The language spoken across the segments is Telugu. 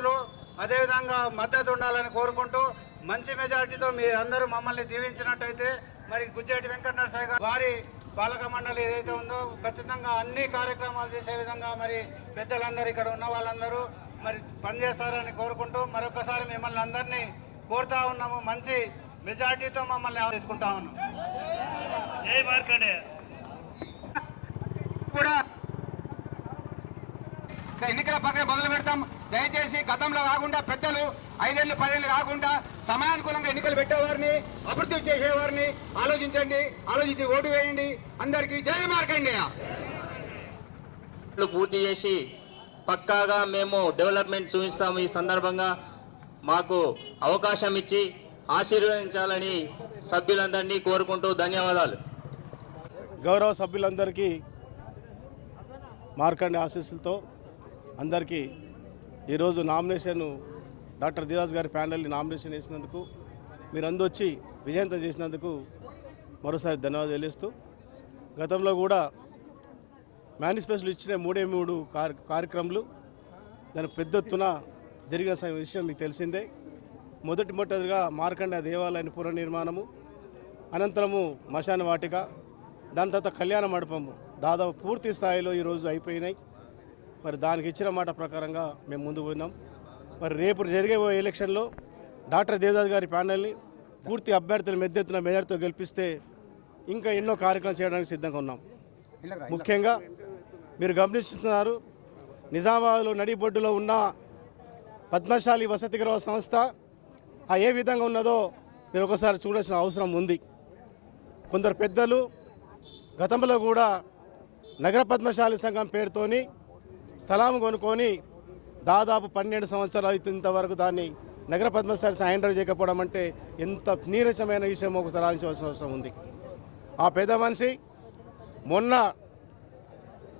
ఆశీస్సులు అదేవిధంగా మద్దతు ఉండాలని కోరుకుంటూ మంచి మెజారిటీతో మీరందరూ మమ్మల్ని దీవించినట్టయితే మరి గుజ్జేటి వెంకట నరసయ్య గారు వారి పాలక మండలి ఏదైతే ఉందో ఖచ్చితంగా అన్ని కార్యక్రమాలు చేసే విధంగా మరి పెద్దలందరూ ఇక్కడ ఉన్న వాళ్ళందరూ మరి పనిచేస్తారని కోరుకుంటూ మరొకసారి మిమ్మల్ని అందరినీ కోరుతా ఉన్నాము. మంచి మెజారిటీతో మమ్మల్ని తీసుకుంటా ఉన్నాం. జై మార్కండే. కూడా ఎన్నికల ప్రక్రియ మొదలు పెడతాం. దయచేసి గతంలో కాకుండా పెద్దలు 5 ఏళ్ళు 10 ఏళ్ళు కాకుండా సమయానుకూలంగా ఎన్నికలు పెట్టేవారిని, అభివృద్ధి చేసేవారిని ఆలోచించండి, ఆలోచించి ఓటు వేయండి. అందరికీ జై మార్కండేయ. పూర్తి చేసి పక్కాగా మేము డెవలప్మెంట్ చూపిస్తాము. ఈ సందర్భంగా మాకు అవకాశం ఇచ్చి ఆశీర్వదించాలని సభ్యులందరినీ కోరుకుంటూ ధన్యవాదాలు. గౌరవ సభ్యులందరికీ మార్కండే ఆశీస్సులతో అందరికీ ఈరోజు నామినేషన్ డాక్టర్ దివాస్ గారి ప్యానెల్ని నామినేషన్ వేసినందుకు మీరందరూ వచ్చి విజయంతం చేసినందుకు మరోసారి ధన్యవాదాలు తెలియస్తూ, గతంలో కూడా మేనిఫెస్టోలు ఇచ్చిన 3 కార్యక్రమాలు దాని పెద్ద ఎత్తున జరిగిన విషయం మీకు తెలిసిందే. మొదటిగా మార్కండే దేవాలయాన్ని పునర్నిర్మాణము, అనంతరము మశాన వాటిక, దాని తర్వాత కళ్యాణ మండపము దాదాపు పూర్తి స్థాయిలో ఈరోజు అయిపోయినాయి. మరి దానికి ఇచ్చిన మాట ప్రకారంగా మేము ముందుకు పోయినాం. మరి రేపు జరిగే ఎలక్షన్లో డాక్టర్ దేవదాస్ గారి ప్యానెల్ని పూర్తి అభ్యర్థులు మెద్దెత్తున మెజార్టీతో గెలిపిస్తే ఇంకా ఎన్నో కార్యక్రమాలు చేయడానికి సిద్ధంగా ఉన్నాం. ముఖ్యంగా మీరు గమనిస్తున్నారు, నిజామాబాద్లో నడిబొడ్డులో ఉన్న పద్మశాలి వసతి గృహ సంస్థ ఏ విధంగా ఉన్నదో మీరు ఒకసారి చూడాల్సిన అవసరం ఉంది. కొందరు పెద్దలు గతంలో కూడా నగర పద్మశాలి సంఘం పేరుతోని స్థలం కొనుక్కొని దాదాపు 12 సంవత్సరాలు ఇంతవరకు దాన్ని నగర పద్మశాలి హ్యాండర్ చేయకపోవడం అంటే ఎంత నీరసమైన విషయం ఒకసారి ఆలోచించవలసిన అవసరం ఉంది. ఆ పెద్ద మనిషి మొన్న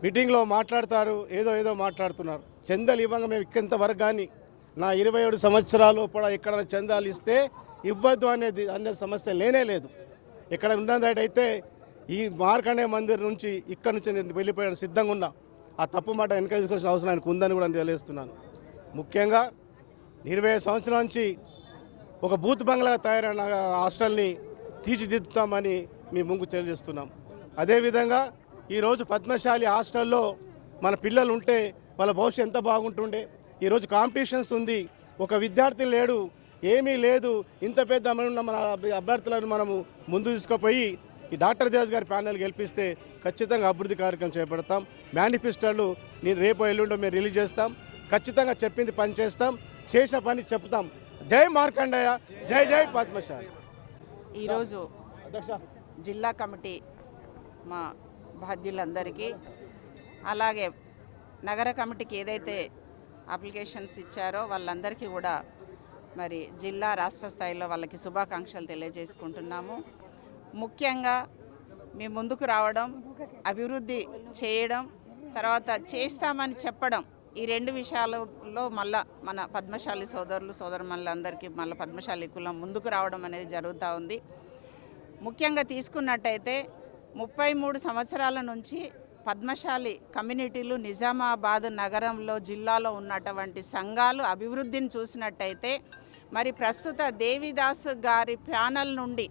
మీటింగ్లో మాట్లాడతారు, ఏదో మాట్లాడుతున్నారు. చందాలు ఇవ్వంగా మేము ఇంతవరకు కానీ నా 27 సంవత్సరాలు కూడా ఎక్కడైనా చందాలు ఇస్తే ఇవ్వద్దు అనే సమస్య లేనే లేదు. ఇక్కడ ఉన్నదైతే ఈ మార్కండే మందిర్ నుంచి ఇక్కడ నుంచి నేను వెళ్ళిపోయాను సిద్ధంగా ఉన్నా. ఆ తప్పు మాట వెనక తీసుకోవాల్సిన అవసరం ఆయనకు ఉందని కూడా నేను తెలియజేస్తున్నాను. ముఖ్యంగా 20 సంవత్సరాల నుంచి ఒక బూత్ బంగ్లా తయారైన హాస్టల్ని తీర్చిదిద్దుతామని మీ ముందు తెలియజేస్తున్నాం. అదేవిధంగా ఈరోజు పద్మశాలి హాస్టల్లో మన పిల్లలు ఉంటే వాళ్ళ భవిష్యత్తు ఎంత బాగుంటుండే. ఈరోజు కాంపిటీషన్స్ ఉంది, ఒక విద్యార్థి లేడు, ఏమీ లేదు. ఇంత పెద్ద ఉన్న మన అభ్యర్థులను మనము ముందు తీసుకుపోయి ఈ డాక్టర్ దివాస్ గారి ప్యానెల్ గెలిపిస్తే ఖచ్చితంగా అభివృద్ధి కార్యక్రమం చేపడతాం. మేనిఫెస్టోలు నేను రేపు ఎల్లుండో మేము రిలీజ్ చేస్తాం. ఖచ్చితంగా చెప్పింది పని చేస్తాం, చేసిన పని చెప్తాం. జై మార్కండేయ, జై జై పద్మశాలి. ఈరోజు జిల్లా కమిటీ మా బాధ్యులందరికీ, అలాగే నగర కమిటీకి ఏదైతే అప్లికేషన్స్ ఇచ్చారో వాళ్ళందరికీ కూడా మరి జిల్లా రాష్ట్ర స్థాయిలో వాళ్ళకి శుభాకాంక్షలు తెలియజేసుకుంటున్నాము. ముఖ్యంగా మీ ముందుకు రావడం, అభివృద్ధి చేయడం, తర్వాత చేస్తామని చెప్పడం, ఈ 2 విషయాలలో మళ్ళా మన పద్మశాలి సోదరులు సోదరుమణులందరికీ మళ్ళీ పద్మశాలి కులం ముందుకు రావడం అనేది జరుగుతూ ఉంది. ముఖ్యంగా తీసుకున్నట్టయితే 33 సంవత్సరాల నుంచి పద్మశాలి కమ్యూనిటీలు నిజామాబాద్ నగరంలో జిల్లాలో ఉన్నటువంటి సంఘాలు అభివృద్ధిని చూసినట్టయితే మరి ప్రస్తుత దేవిదాసు గారి ప్యానల్ నుండి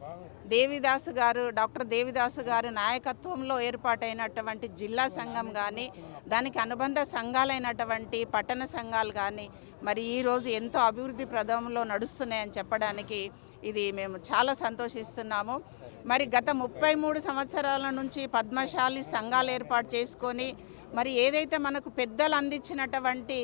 డాక్టర్ దేవిదాసు గారి నాయకత్వంలో ఏర్పాటైనటువంటి జిల్లా సంఘం కానీ, దానికి అనుబంధ సంఘాలైనటువంటి పట్టణ సంఘాలు కానీ మరి ఈరోజు ఎంతో అభివృద్ధి ప్రదంలో నడుస్తున్నాయని చెప్పడానికి ఇది మేము చాలా సంతోషిస్తున్నాము. మరి గత 33 సంవత్సరాల నుంచి పద్మశాలి సంఘాలు ఏర్పాటు చేసుకొని మరి ఏదైతే మనకు పెద్దలు అందించినటువంటి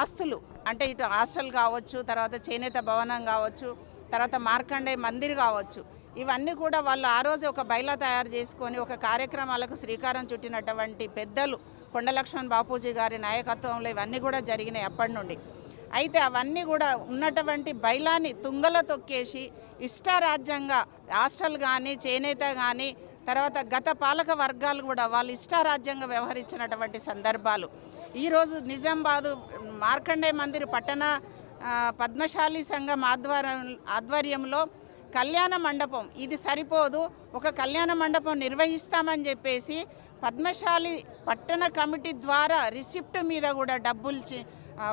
ఆస్తులు అంటే ఇటు హాస్టల్ కావచ్చు, తర్వాత చేనేత భవనం కావచ్చు, తర్వాత మార్కండే మందిర్ కావచ్చు, ఇవన్నీ కూడా వాళ్ళు ఆ రోజు ఒక బైలా తయారు చేసుకొని ఒక కార్యక్రమాలకు శ్రీకారం చుట్టినటువంటి పెద్దలు కొండ లక్ష్మణ్ బాపూజీ గారి నాయకత్వంలో ఇవన్నీ కూడా జరిగినాయి అప్పటి నుండి. అయితే అవన్నీ కూడా ఉన్నటువంటి బైలాని తుంగలో తొక్కేసి ఇష్టారాజ్యంగా హాస్టల్ కానీ చేనేత కానీ తర్వాత గత పాలక వర్గాలు కూడా వాళ్ళు ఇష్టారాజ్యంగా వ్యవహరించినటువంటి సందర్భాలు. ఈరోజు నిజామాబాదు మార్కండే మందిర్ పట్టణ పద్మశాలి సంఘం ఆధ్వర్యంలో కళ్యాణ మండపం ఇది సరిపోదు, ఒక కళ్యాణ మండపం నిర్వహిస్తామని చెప్పేసి పద్మశాలి పట్టణ కమిటీ ద్వారా రిసిప్ట్ మీద కూడా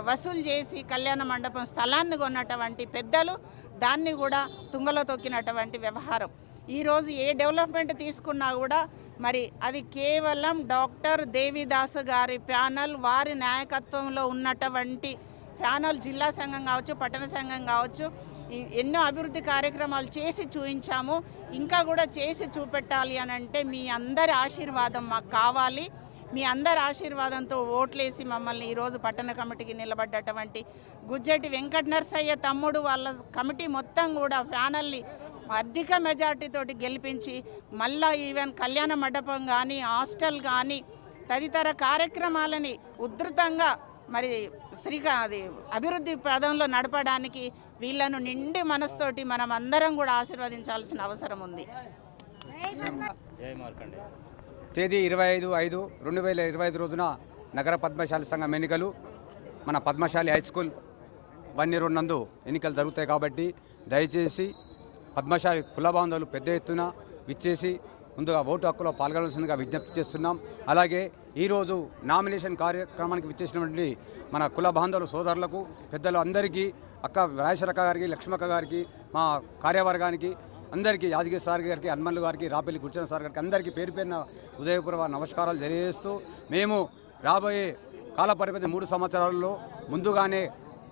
వసూలు చేసి కళ్యాణ మండపం స్థలాన్ని కొన్నటువంటి పెద్దలు దాన్ని కూడా తుంగలో తొక్కినటువంటి వ్యవహారం. ఈరోజు ఏ డెవలప్మెంట్ తీసుకున్నా కూడా మరి అది కేవలం డాక్టర్ దేవిదాస్ గారి ప్యానల్, వారి నాయకత్వంలో ఉన్నటువంటి ప్యానల్, జిల్లా సంఘం కావచ్చు, పట్టణ సంఘం కావచ్చు, ఎన్నో అభివృద్ధి కార్యక్రమాలు చేసి చూపించాము. ఇంకా కూడా చేసి చూపెట్టాలి అని అంటే మీ అందరి ఆశీర్వాదం మాకు కావాలి. మీ అందరి ఆశీర్వాదంతో ఓట్లేసి మమ్మల్ని ఈరోజు పట్టణ కమిటీకి నిలబడ్డటువంటి గుజ్జటి వెంకట నరసయ్య తమ్ముడు వాళ్ళ కమిటీ మొత్తం కూడా ప్యానల్ని అధిక మెజార్టీతోటి గెలిపించి మళ్ళా ఈవెన్ కళ్యాణ మండపం కానీ, హాస్టల్ కానీ తదితర కార్యక్రమాలని ఉధృతంగా మరి అది అభివృద్ధి పదంలో నడపడానికి వీళ్ళను నిండి మనసుతోటి మనం అందరం కూడా ఆశీర్వదించాల్సిన అవసరం ఉంది. తేదీ 25/5/2025 రోజున నగర పద్మశాలి సంఘం ఎన్నికలు మన పద్మశాలి హై స్కూల్ 1 ఇయర్ నందు ఎన్నికలు జరుగుతాయి కాబట్టి దయచేసి పద్మశాలి కుల బాంధవులు పెద్ద ఎత్తున విచ్చేసి ముందుగా ఓటు హక్కులో పాల్గొనాల్సిందిగా విజ్ఞప్తి చేస్తున్నాం. అలాగే ఈరోజు నామినేషన్ కార్యక్రమానికి విచ్చేసినటువంటి మన కుల బాంధవుల సోదరులకు, పెద్దలు అందరికీ, అక్క రాజేశ్వరక్క గారికి, లక్ష్మక్క గారికి, మా కార్యవర్గానికి అందరికీ, యాదగిరి సార్ గారికి, హనుమన్లు గారికి, రాపల్లి గుర్చన సార్ గారికి అందరికీ పేరు పేరున ఉదయపూర్వ నమస్కారాలు తెలియజేస్తూ, మేము రాబోయే కాల పరిమితి 3 సంవత్సరాల్లో ముందుగానే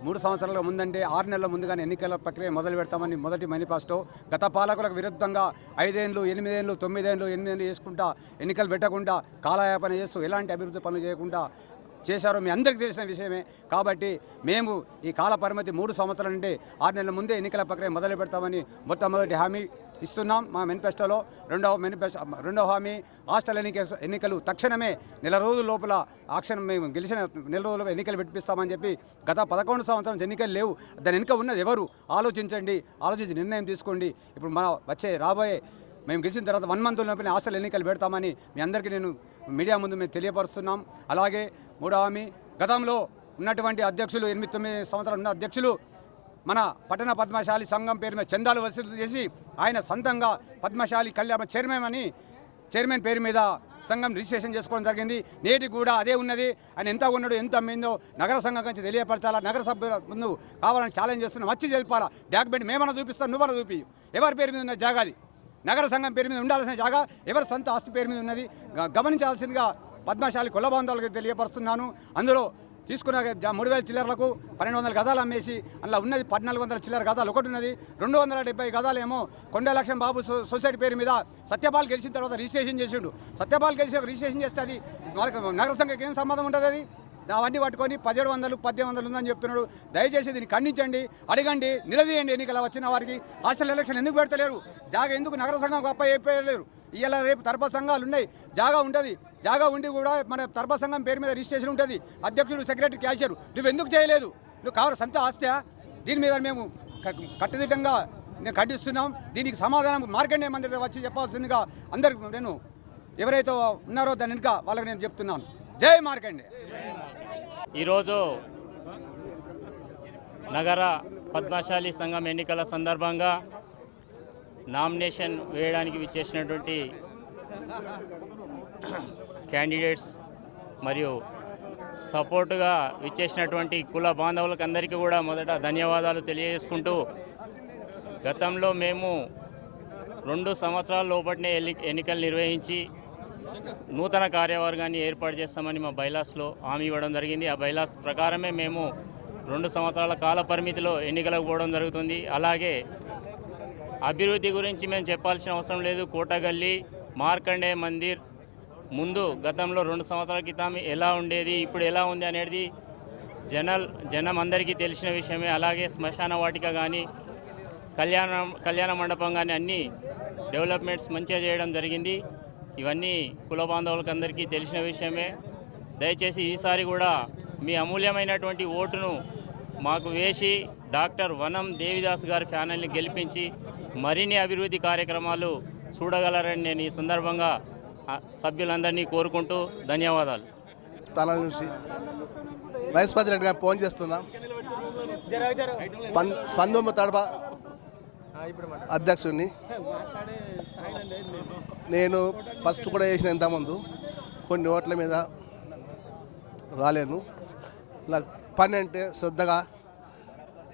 3 సంవత్సరాల ముందంటే 6 నెలల ముందుగానే ఎన్నికల ప్రక్రియ మొదలు పెడతామని మొదటి మేనిఫెస్టో. గత పాలకులకు విరుద్ధంగా 5 ఏళ్ళు, 8 ఏళ్ళు, 9 ఏళ్ళు, 8 ఏళ్ళు చేసుకుంటా ఎన్నికలు పెట్టకుండా కాలయాపన చేస్తూ ఎలాంటి అభివృద్ధి పనులు చేయకుండా చేశారో మీ అందరికీ తెలిసిన విషయమే. కాబట్టి మేము ఈ కాల పరిమితి 3 సంవత్సరాలు అంటే 6 నెలల ముందే ఎన్నికల ప్రక్రియ మొదలు పెడతామని మొట్టమొదటి హామీ ఇస్తున్నాం మా మేనిఫెస్టోలో. రెండవ హామీ హాస్టల్ ఎన్నికలు తక్షణమే నెల రోజుల లోపల మేము గెలిచిన నెల రోజుల ఎన్నికలు పెట్టిస్తామని చెప్పి గత 11 సంవత్సరం ఎన్నికలు లేవు. దాని వెనుక ఉన్నది ఎవరు ఆలోచించి నిర్ణయం తీసుకోండి. ఇప్పుడు మన రాబోయే మేము గెలిచిన తర్వాత 1 మంత్ లోపల హాస్టల్ ఎన్నికలు పెడతామని మీ అందరికీ నేను మీడియా ముందు మేము తెలియపరుస్తున్నాం. అలాగే 3వ హామీ, గతంలో ఉన్నటువంటి అధ్యక్షులు 8-9 సంవత్సరాలు ఉన్న అధ్యక్షులు మన పట్టణ పద్మశాలి సంఘం పేరు మీద చందాలు వసూలు చేసి ఆయన సొంతంగా పద్మశాలి కళ్యాణ చైర్మన్ పేరు మీద సంఘం రిజిస్ట్రేషన్ చేసుకోవడం జరిగింది. నేటికి కూడా అదే ఉన్నది. ఆయన ఎంత ఉన్నాడో ఎంత అమ్మిందో నగర సంఘం నుంచి తెలియపరచాలా. నగర సభ్యుల ముందు కావాలని ఛాలెంజ్ చేస్తున్నాం. వచ్చి తెలిపాలా. డాక్యుమెంట్ మేమన్నా చూపిస్తాం, నువ్వన్నా చూపి. ఎవరి పేరు మీద ఉన్న జాగాది నగర సంఘం పేరు మీద ఉండాల్సిన జాగా ఎవరి సొంత ఆస్తి పేరు మీద ఉన్నది గమనించాల్సిందిగా పద్మశాలి కుల బాంధవులకు తెలియపరుస్తున్నాను. అందులో తీసుకున్న 3,000 చిల్లర్లకు 1,200 గదాలు అమ్మేసి అందులో ఉన్నది 1,400 చిల్లర గదాలు ఒకటి ఉన్నది. 270 గదాలు ఏమో కొండ లక్ష్యం బాబు సొసైటీ పేరు మీద సత్యపాల్ గెలిచిన తర్వాత రిజిస్ట్రేషన్ చేసిండు. సత్యపాల్ గెలిచి రిజిస్ట్రేషన్ చేస్తే అది వాళ్ళకి నగర సంఘకి ఏం సంబంధం ఉంటుంది? అది అవన్నీ పట్టుకొని 1700, 1800 ఉందని చెప్తున్నాడు. దయచేసి దీన్ని ఖండించండి, అడగండి, నిలదీయండి. ఎన్నికల వచ్చిన వారికి హాస్టల్ ఎలక్షన్ ఎందుకు పెడతలేరు? జాగా ఎందుకు నగర సంఘం గొప్ప అయిపోయలేరు? ఇవాళ రేపు తరఫా సంఘాలు ఉన్నాయి, జాగా ఉంటుంది. జాగా ఉండి కూడా మన తరఫా సంఘం పేరు మీద రిజిస్ట్రేషన్ ఉంటుంది. అధ్యక్షుడు, సెక్రటరీ, క్యాషియర్. నువ్వు ఎందుకు చేయలేదు? నువ్వు కావాలి సొంత ఆస్తియా? దీని మీద మేము కట్టుదిట్టంగా నేను ఖండిస్తున్నాం. దీనికి సమాధానం మార్కండే మందిర వచ్చి చెప్పాల్సిందిగా అందరికి నేను ఎవరైతే ఉన్నారో దాని వెనుక వాళ్ళకి నేను చెప్తున్నాను. జై మార్కండే. ఈరోజు నగర పద్మశాలి సంఘం ఎన్నికల సందర్భంగా నామినేషన్ వేయడానికి విచ్చేసినటువంటి క్యాండిడేట్స్ మరియు సపోర్టుగా విచ్చేసినటువంటి కుల బాంధవులకు అందరికీ కూడా మొదట ధన్యవాదాలు తెలియజేసుకుంటూ, గతంలో మేము 2 సంవత్సరాల లోపలనే ఎన్నికలు నిర్వహించి నూతన కార్యవర్గాన్ని ఏర్పాటు చేస్తామని మా బైలాస్లో హామీ ఇవ్వడం జరిగింది. ఆ బైలాస్ ప్రకారమే మేము 2 సంవత్సరాల కాల పరిమితిలో ఎన్నికలకు పోవడం జరుగుతుంది. అలాగే అభివృద్ధి గురించి మేము చెప్పాల్సిన అవసరం లేదు. కోటగల్లి, మార్కండే మందిర్ ముందు గతంలో 2 సంవత్సరాల క్రితం ఎలా ఉండేది, ఇప్పుడు ఎలా ఉంది అనేది జనం అందరికీ తెలిసిన విషయమే. అలాగే శ్మశాన వాటిక కానీ, కళ్యాణ మండపం కానీ అన్ని డెవలప్మెంట్స్ మంచిగా చేయడం జరిగింది. ఇవన్నీ కుల బాంధవులకు అందరికీ తెలిసిన విషయమే. దయచేసి ఈసారి కూడా మీ అమూల్యమైనటువంటి ఓటును మాకు వేసి డాక్టర్ వనం దేవిదాస్ గారి ఫ్యానల్ని గెలిపించి మరిన్ని అభివృద్ధి కార్యక్రమాలు చూడగలరని నేను ఈ సందర్భంగా సభ్యులందరినీ కోరుకుంటూ ధన్యవాదాలు. తన నుంచి వైస్ ప్రెసిడెంట్గా ఫోన్ చేస్తున్నా. 19 తడప అధ్యక్షుడిని నేను ఫస్ట్ కూడా చేసిన ఇంతకుముందు కొన్ని ఓట్ల మీద రాలేను. నాకు పని అంటే శ్రద్ధగా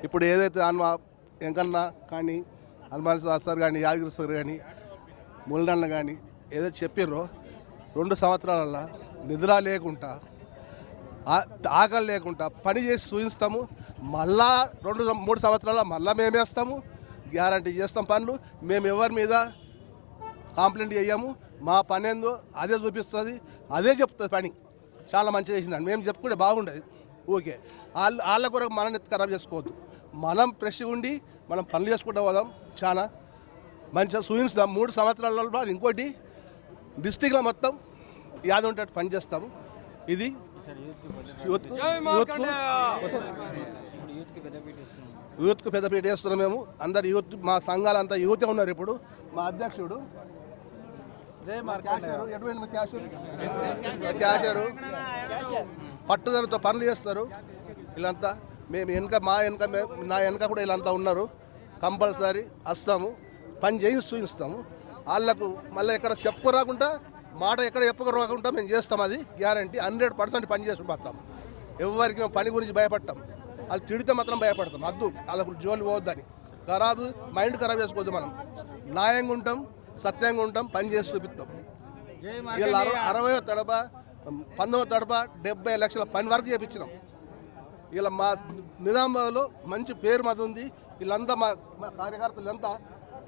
ఇప్పుడు ఏదైతే వెంకన్న కానీ హనుమాన్ సార్ కానీ యాదగిరి సార్ కానీ మురళన్న కానీ ఏదైతే చెప్పారో 2 సంవత్సరాలలో నిద్ర లేకుండా ఆకలి లేకుండా పని చేసి చూపిస్తాము. మళ్ళా 2-3 సంవత్సరాల మళ్ళీ మేమేస్తాము, గ్యారంటీ చేస్తాం పనులు. మేము ఎవరి మీద కాంప్లైంట్ చేయము. మా పని ఏందో అదే చూపిస్తుంది, అదే చెప్తుంది పని. చాలా మంచిగా చేసిందండి. మేము చెప్పుకుంటే బాగుండేది. ఓకే, వాళ్ళ కొరకు మనం ఎత్తు ఖరాబ్ చేసుకోవద్దు. మనం ఫ్రెష్గా ఉండి మనం పనులు చేసుకుంటూ పోదాం. చాలా మంచిగా చూపిస్తాం. 3 సంవత్సరాలలో ఇంకోటి డిస్టిక్లో మొత్తం యాదవ్ ఉంటే పని చేస్తాము. ఇది యూత్కు పెద్దపీట వేస్తున్నాం మేము. అందరు యూత్, మా సంఘాలంతా యూతే ఉన్నారు. ఇప్పుడు మా అధ్యక్షుడు క్యాషరు పట్టుదలతో పనులు చేస్తారు. వీళ్ళంతా మేము నా వెనక కూడా వీళ్ళంతా ఉన్నారు. కంపల్సరీ వస్తాము, పని చేసి చూపిస్తాము. వాళ్ళకు మళ్ళీ ఎక్కడ చెప్పుకోరాకుండా, మాట ఎక్కడ చెప్పుకోరాకుండా మేము చేస్తాం. అది గ్యారంటీ. 100% పని చేసి పోతాం. ఎవరికి మేము పని గురించి భయపడతాం. వాళ్ళు తిడితే మాత్రం భయపడతాం. వద్దు, వాళ్ళకు జోలు పోవద్దని. మైండ్ ఖరాబ్ చేసుకోవద్దు. మనం న్యాయంగా ఉంటాం, సత్యంగా ఉంటాం, పని చేసి చూపిస్తాం. వీళ్ళు 60వ తడప 19వ తడప 70 లక్షల పని వరకు చేయించినాం. ఇలా మా నిజామాబాద్లో మంచి పేరు మాది ఉంది. వీళ్ళంతా మా కార్యకర్తలు అంతా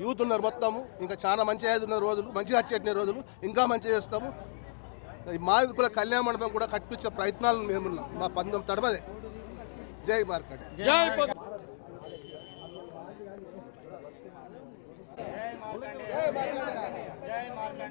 యూత్ ఉన్నారు మొత్తము. ఇంకా చాలా మంచిగా ఉన్న రోజులు, మంచిగా వచ్చేటిన రోజులు, ఇంకా మంచిగా చేస్తాము. మాది కూడా కళ్యాణ మండపం కూడా కట్టించే ప్రయత్నాలు మేమున్నాం. మా 19వ తడపదే. జై మార్కండే.